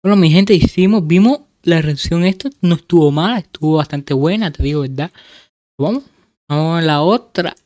Bueno, mi gente, vimos la reacción esta, no estuvo mala, estuvo bastante buena, te digo, ¿verdad? Vamos a la otra.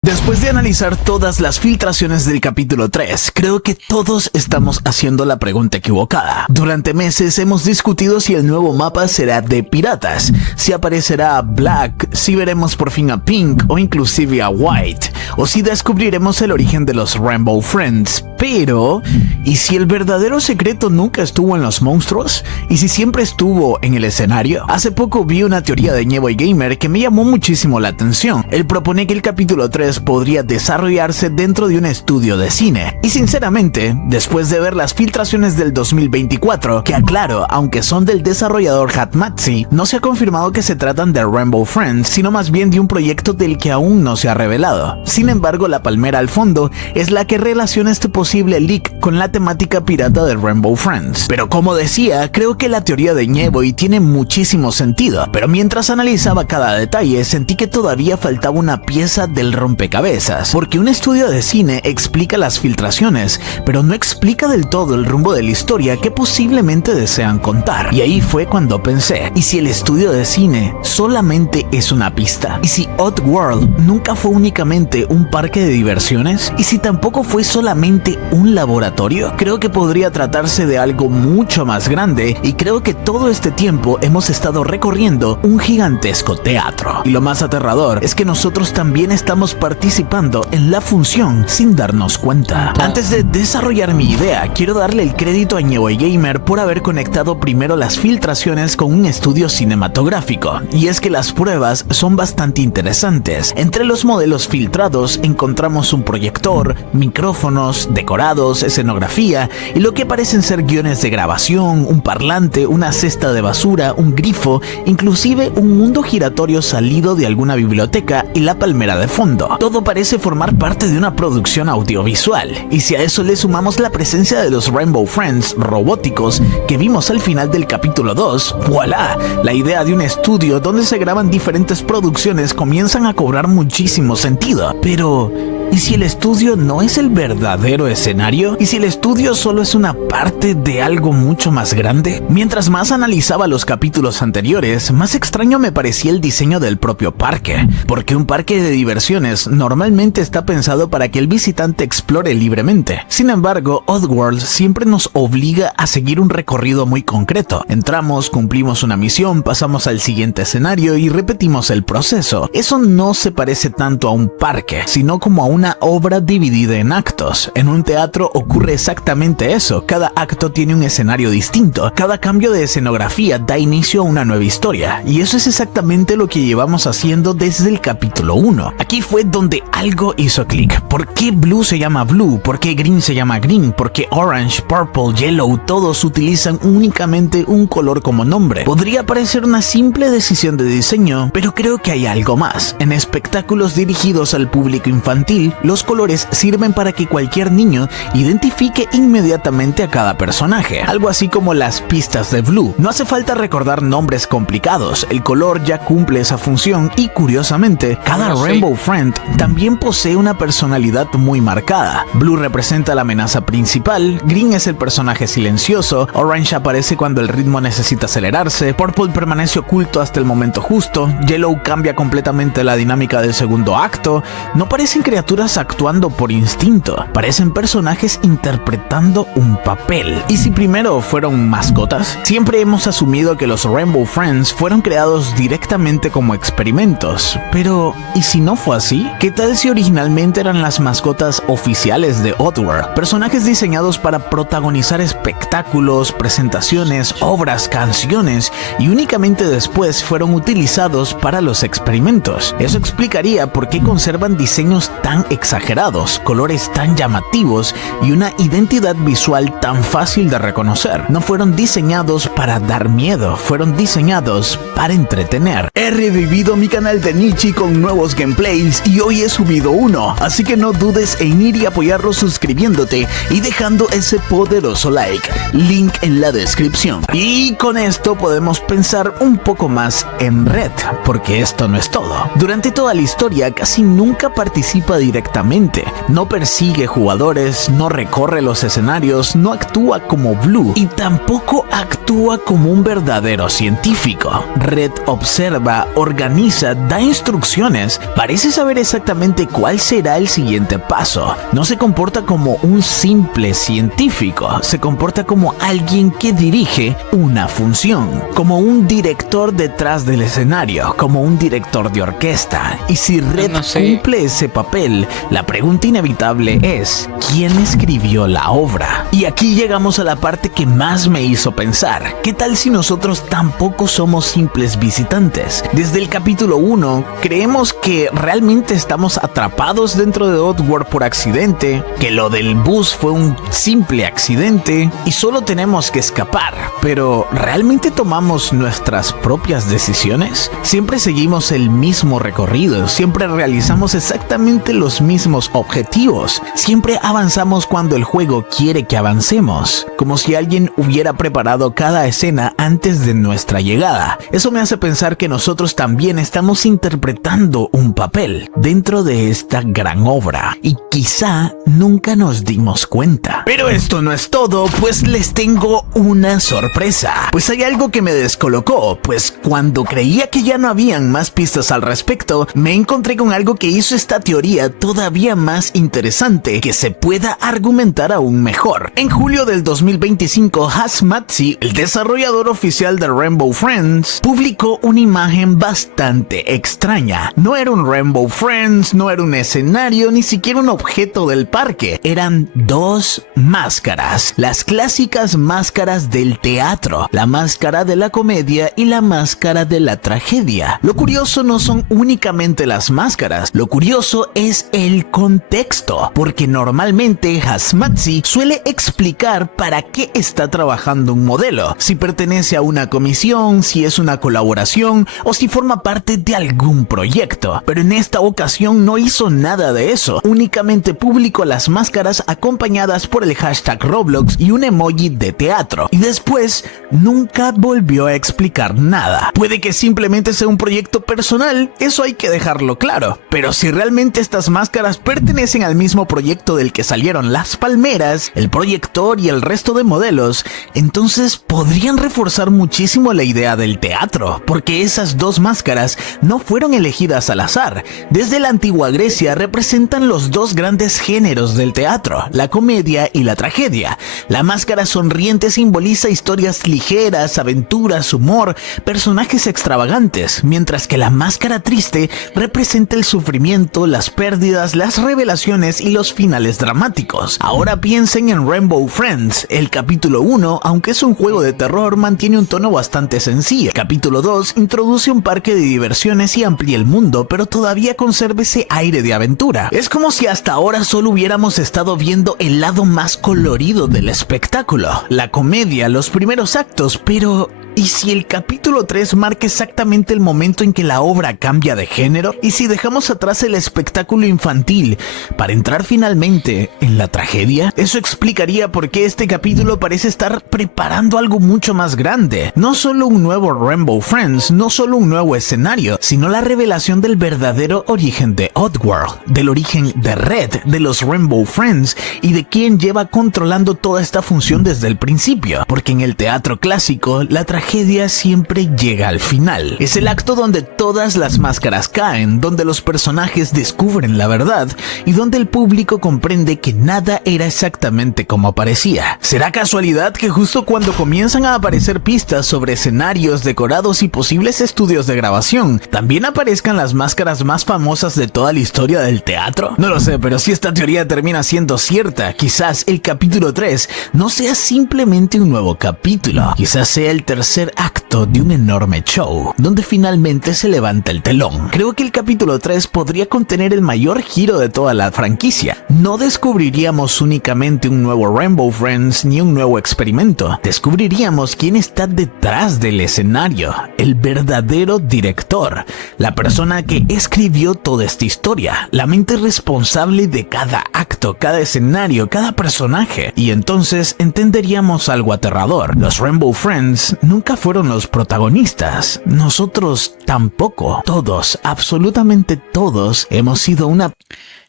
Después de analizar todas las filtraciones del capítulo 3, creo que todos estamos haciendo la pregunta equivocada. Durante meses hemos discutido si el nuevo mapa será de piratas, si aparecerá Black, si veremos por fin a Pink o inclusive a White, o si descubriremos el origen de los Rainbow Friends. Pero, ¿y si el verdadero secreto nunca estuvo en los monstruos? ¿Y si siempre estuvo en el escenario? Hace poco vi una teoría de Ñeboy Gamer que me llamó muchísimo la atención. Él propone que el capítulo 3 podría desarrollarse dentro de un estudio de cine. Y sinceramente, después de ver las filtraciones del 2024, que aclaro, aunque son del desarrollador Hatmatsi, no se ha confirmado que se tratan de Rainbow Friends, sino más bien de un proyecto del que aún no se ha revelado. Sin embargo, la palmera al fondo es la que relaciona este posible leak con la temática pirata de Rainbow Friends. Pero como decía, creo que la teoría de Ñeboy tiene muchísimo sentido, pero mientras analizaba cada detalle, sentí que todavía faltaba una pieza del rompecabezas, porque un estudio de cine explica las filtraciones, pero no explica del todo el rumbo de la historia que posiblemente desean contar. Y ahí fue cuando pensé, ¿y si el estudio de cine solamente es una pista? ¿Y si Oddworld nunca fue únicamente un parque de diversiones? ¿Y si tampoco fue solamente un laboratorio? Creo que podría tratarse de algo mucho más grande, y creo que todo este tiempo hemos estado recorriendo un gigantesco teatro. Y lo más aterrador es que nosotros también estamos participando en la función sin darnos cuenta. Antes de desarrollar mi idea, quiero darle el crédito a Ñeboy Gamer por haber conectado primero las filtraciones con un estudio cinematográfico, y es que las pruebas son bastante interesantes. Entre los modelos filtrados encontramos un proyector, micrófonos, decorados, escenografía y lo que parecen ser guiones de grabación, un parlante, una cesta de basura, un grifo, inclusive un mundo giratorio salido de alguna biblioteca y la palmera de fondo. Todo parece formar parte de una producción audiovisual, y si a eso le sumamos la presencia de los Rainbow Friends robóticos que vimos al final del capítulo 2, ¡voilá! La idea de un estudio donde se graban diferentes producciones comienzan a cobrar muchísimo sentido. Pero ¿y si el estudio no es el verdadero escenario? ¿Y si el estudio solo es una parte de algo mucho más grande? Mientras más analizaba los capítulos anteriores, más extraño me parecía el diseño del propio parque, porque un parque de diversiones normalmente está pensado para que el visitante explore libremente. Sin embargo, Oddworld siempre nos obliga a seguir un recorrido muy concreto. Entramos, cumplimos una misión, pasamos al siguiente escenario y repetimos el proceso. Eso no se parece tanto a un parque, sino como a una obra dividida en actos. En un teatro ocurre exactamente eso. Cada acto tiene un escenario distinto. Cada cambio de escenografía da inicio a una nueva historia. Y eso es exactamente lo que llevamos haciendo desde el capítulo 1. Aquí fue donde algo hizo clic. ¿Por qué Blue se llama Blue? ¿Por qué Green se llama Green? ¿Por qué Orange, Purple, Yellow todos utilizan únicamente un color como nombre? Podría parecer una simple decisión de diseño, pero creo que hay algo más. En espectáculos dirigidos al público infantil, los colores sirven para que cualquier niño identifique inmediatamente a cada personaje, algo así como las pistas de Blue. No hace falta recordar nombres complicados, el color ya cumple esa función y curiosamente, cada Rainbow Friend también posee una personalidad muy marcada. Blue representa la amenaza principal, Green es el personaje silencioso, Orange aparece cuando el ritmo necesita acelerarse, Purple permanece oculto hasta el momento justo, Yellow cambia completamente la dinámica del segundo acto. No parecen criaturas actuando por instinto, parecen personajes interpretando un papel. ¿Y si primero fueron mascotas? Siempre hemos asumido que los Rainbow Friends fueron creados directamente como experimentos, pero ¿y si no fue así? ¿Qué tal si originalmente eran las mascotas oficiales de Oddworld? Personajes diseñados para protagonizar espectáculos, presentaciones, obras, canciones, y únicamente después fueron utilizados para los experimentos. Eso explicaría por qué conservan diseños tan exagerados, colores tan llamativos y una identidad visual tan fácil de reconocer. No fueron diseñados para dar miedo, fueron diseñados para entretener. He revivido mi canal de Nichi con nuevos gameplays y hoy he subido uno, así que no dudes en ir y apoyarlo suscribiéndote y dejando ese poderoso like, link en la descripción. Y con esto podemos pensar un poco más en Red, porque esto no es todo. Durante toda la historia casi nunca participa directamente directamente. No persigue jugadores, no recorre los escenarios, no actúa como Blue y tampoco actúa como un verdadero científico. Red observa, organiza, da instrucciones, parece saber exactamente cuál será el siguiente paso. No se comporta como un simple científico, se comporta como alguien que dirige una función, como un director detrás del escenario, como un director de orquesta. Y si Red cumple ese papel, la pregunta inevitable es, ¿quién escribió la obra? Y aquí llegamos a la parte que más me hizo pensar. ¿Qué tal si nosotros tampoco somos simples visitantes? Desde el capítulo 1, creemos que realmente estamos atrapados dentro de Oddworld por accidente, que lo del bus fue un simple accidente y solo tenemos que escapar. Pero ¿realmente tomamos nuestras propias decisiones? Siempre seguimos el mismo recorrido, siempre realizamos exactamente los mismos objetivos, siempre avanzamos cuando el juego quiere que avancemos, como si alguien hubiera preparado cada escena antes de nuestra llegada. Eso me hace pensar que nosotros también estamos interpretando un papel dentro de esta gran obra y quizá nunca nos dimos cuenta. Pero esto no es todo, pues les tengo una sorpresa. Pues hay algo que me descolocó, pues cuando creía que ya no habían más pistas al respecto, me encontré con algo que hizo esta teoría todavía más interesante, que se pueda argumentar aún mejor. En julio del 2025, Hasmatsi, el desarrollador oficial de Rainbow Friends, publicó una imagen bastante extraña. No era un Rainbow Friends, no era un escenario, ni siquiera un objeto del parque. Eran dos máscaras, las clásicas máscaras del teatro, la máscara de la comedia y la máscara de la tragedia. Lo curioso no son únicamente las máscaras, lo curioso es el contexto, porque normalmente Hasmatsi suele explicar para qué está trabajando un modelo, si pertenece a una comisión, si es una colaboración o si forma parte de algún proyecto. Pero en esta ocasión no hizo nada de eso, únicamente publicó las máscaras acompañadas por el hashtag Roblox y un emoji de teatro, y después nunca volvió a explicar nada. Puede que simplemente sea un proyecto personal, eso hay que dejarlo claro, pero si realmente estas máscaras pertenecen al mismo proyecto del que salieron las palmeras, el proyector y el resto de modelos, entonces podrían reforzar muchísimo la idea del teatro, porque esas dos máscaras no fueron elegidas al azar. Desde la antigua Grecia representan los dos grandes géneros del teatro, la comedia y la tragedia. La máscara sonriente simboliza historias ligeras, aventuras, humor, personajes extravagantes, mientras que la máscara triste representa el sufrimiento, las pérdidas, las revelaciones y los finales dramáticos. Ahora piensen en Rainbow Friends. El capítulo 1, aunque es un juego de terror, mantiene un tono bastante sencillo. El capítulo 2 introduce un parque de diversiones y amplía el mundo, pero todavía conserva ese aire de aventura. Es como si hasta ahora solo hubiéramos estado viendo el lado más colorido del espectáculo, la comedia, los primeros actos, pero ¿y si el capítulo 3 marca exactamente el momento en que la obra cambia de género? ¿Y si dejamos atrás el espectáculo infantil para entrar finalmente en la tragedia? Eso explicaría por qué este capítulo parece estar preparando algo mucho más grande. No solo un nuevo Rainbow Friends, no solo un nuevo escenario, sino la revelación del verdadero origen de Oddworld, del origen de Red, de los Rainbow Friends y de quién lleva controlando toda esta función desde el principio. Porque en el teatro clásico, la tragedia siempre llega al final. Es el acto donde todas las máscaras caen, donde los personajes descubren la verdad y donde el público comprende que nada era exactamente como parecía. ¿Será casualidad que justo cuando comienzan a aparecer pistas sobre escenarios, decorados y posibles estudios de grabación, también aparezcan las máscaras más famosas de toda la historia del teatro? No lo sé, pero si esta teoría termina siendo cierta, quizás el capítulo 3 no sea simplemente un nuevo capítulo, quizás sea el tercer acto de un enorme show, donde finalmente se levanta el telón. Creo que el capítulo 3 podría contener el mayor giro de toda la franquicia. No descubriríamos únicamente un nuevo Rainbow Friends ni un nuevo experimento. Descubriríamos quién está detrás del escenario, el verdadero director, la persona que escribió toda esta historia, la mente responsable de cada acto, cada escenario, cada personaje. Y entonces entenderíamos algo aterrador. Los Rainbow Friends nunca fueron los protagonistas. Nosotros tampoco. Todos, absolutamente todos, hemos sido una...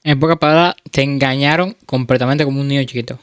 En pocas palabras, te engañaron completamente como un niño chiquito.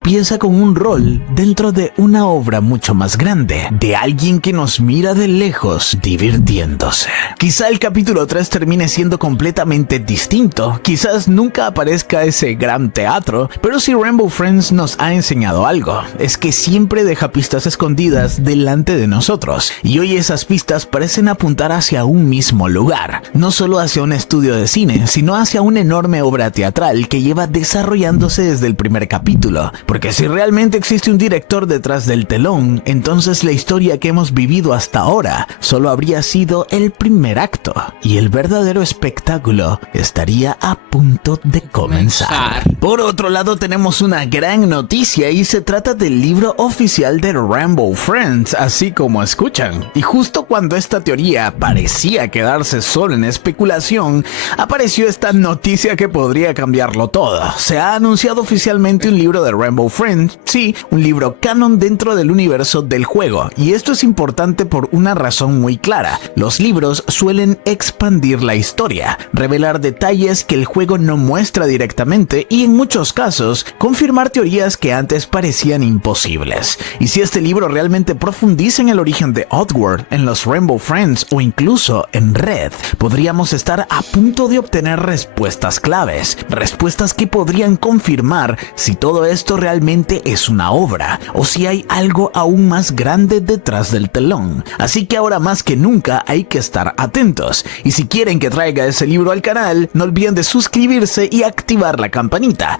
Piensa con un rol dentro de una obra mucho más grande, de alguien que nos mira de lejos divirtiéndose. Quizá el capítulo 3 termine siendo completamente distinto, quizás nunca aparezca ese gran teatro, pero si Rainbow Friends nos ha enseñado algo, es que siempre deja pistas escondidas delante de nosotros, y hoy esas pistas parecen apuntar hacia un mismo lugar, no solo hacia un estudio de cine, sino hacia una enorme obra teatral que lleva desarrollándose desde el primer capítulo. Porque si realmente existe un director detrás del telón, entonces la historia que hemos vivido hasta ahora solo habría sido el primer acto, y el verdadero espectáculo estaría a punto de comenzar. Por otro lado, tenemos una gran noticia y se trata del libro oficial de Rainbow Friends, así como escuchan. Y justo cuando esta teoría parecía quedarse solo en especulación, apareció esta noticia que podría cambiarlo todo. Se ha anunciado oficialmente un libro de Rainbow Friends, sí, un libro canon dentro del universo del juego, y esto es importante por una razón muy clara. Los libros suelen expandir la historia, revelar detalles que el juego no muestra directamente y en muchos casos confirmar teorías que antes parecían imposibles. Y si este libro realmente profundiza en el origen de Oddworld, en los Rainbow Friends o incluso en Red, podríamos estar a punto de obtener respuestas claves, respuestas que podrían confirmar si todo esto realmente es una obra o si hay algo aún más grande detrás del telón. Así que ahora más que nunca hay que estar atentos, y si quieren que traiga ese libro al canal, no olviden de suscribirse y activar la campanita.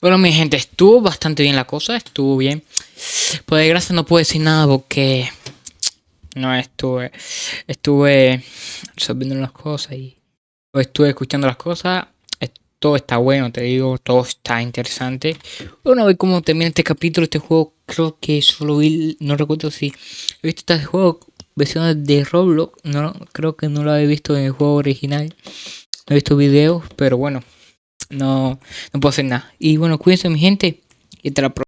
Bueno, mi gente, estuvo bastante bien la cosa, estuvo bien. Por desgracia no puedo decir nada porque no estuve resolviendo las cosas y estuve escuchando las cosas. Todo está bueno, te digo, todo está interesante. Bueno, a ver cómo termina este capítulo. Este juego creo que solo vi, no recuerdo si he visto este juego versión de Roblox. No, creo que no lo había visto en el juego original. No he visto videos, pero bueno, no puedo hacer nada. Y bueno, cuídense mi gente y hasta la próxima.